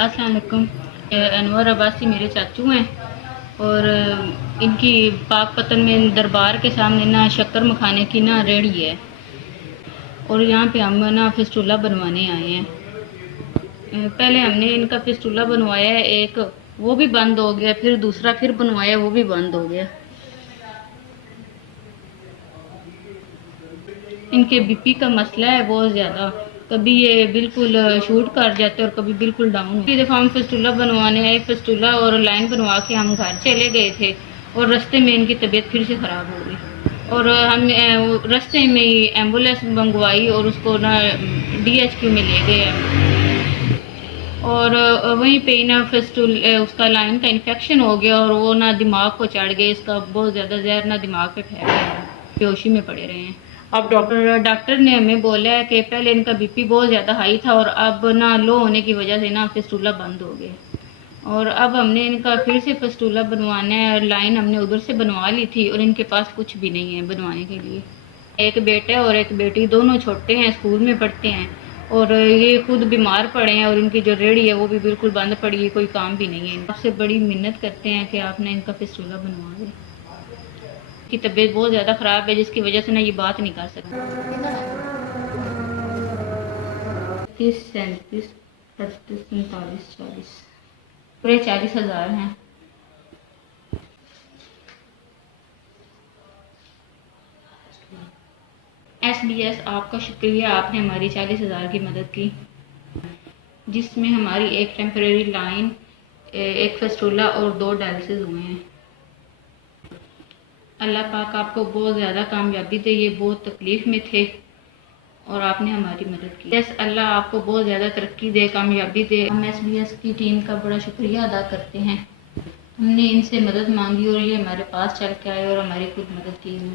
अस्सलाम वालेकुम। अनवर अब्बासी मेरे चाचू हैं और इनकी पाक पतन में दरबार के सामने ना शक्कर मखाने की ना रेहड़ी है और यहाँ पे हम ना फिस्टूला बनवाने आए हैं। पहले हमने इनका फिस्टूला बनवाया है, एक वो भी बंद हो गया, फिर दूसरा फिर बनवाया वो भी बंद हो गया। इनके बीपी का मसला है बहुत ज़्यादा, कभी ये बिल्कुल शूट कर जाते और कभी बिल्कुल डाउन। एक दफ़ा हम फिस्टूला बनवाने आए, फिस्टूला और लाइन बनवा के हम घर चले गए थे और रास्ते में इनकी तबीयत फिर से ख़राब हो गई और हम रास्ते में ही एम्बुलेंस मंगवाई और उसको ना DHQ में ले गए और वहीं पे ना फिस्टूल उसका लाइन का इन्फेक्शन हो गया और वो ना दिमाग को चढ़ गया, इसका बहुत ज़्यादा जहर ना दिमाग पे फैल गया, बेहोशी में पड़े रहे हैं। अब डॉक्टर ने हमें बोला है कि पहले इनका बीपी बहुत ज़्यादा हाई था और अब ना लो होने की वजह से ना फिस्टूला बंद हो गया और अब हमने इनका फिर से फिस्टूला बनवाना है और लाइन हमने उधर से बनवा ली थी और इनके पास कुछ भी नहीं है बनवाने के लिए। एक बेटा और एक बेटी, दोनों छोटे हैं, स्कूल में पढ़ते हैं और ये खुद बीमार पड़े हैं और इनकी जो रेहड़ी है वो भी बिल्कुल बंद पड़ी है, कोई काम भी नहीं है। आपसे बड़ी मिन्नत करते हैं कि आपने इनका फिस्टूला बनवा दें। की तबीयत बहुत ज़्यादा ख़राब है जिसकी वजह से ना ये बात नहीं कर सकते। 30, 37, 38, 39, 40 पूरे 40,000 हैं। SBS आपका शुक्रिया, आपने हमारी 40,000 की मदद की जिसमें हमारी एक टेम्परेरी लाइन, एक फिस्टूला और 2 डायलिसिस हुए हैं। अल्लाह पाक आपको बहुत ज़्यादा कामयाबी दे, ये बहुत तकलीफ़ में थे और आपने हमारी मदद की। यस, अल्लाह आपको बहुत ज़्यादा तरक्की दे, कामयाबी दे। हम SBS की टीम का बड़ा शुक्रिया अदा करते हैं। हमने इनसे मदद मांगी और ये हमारे पास चल के आए और हमारी खुद मदद की।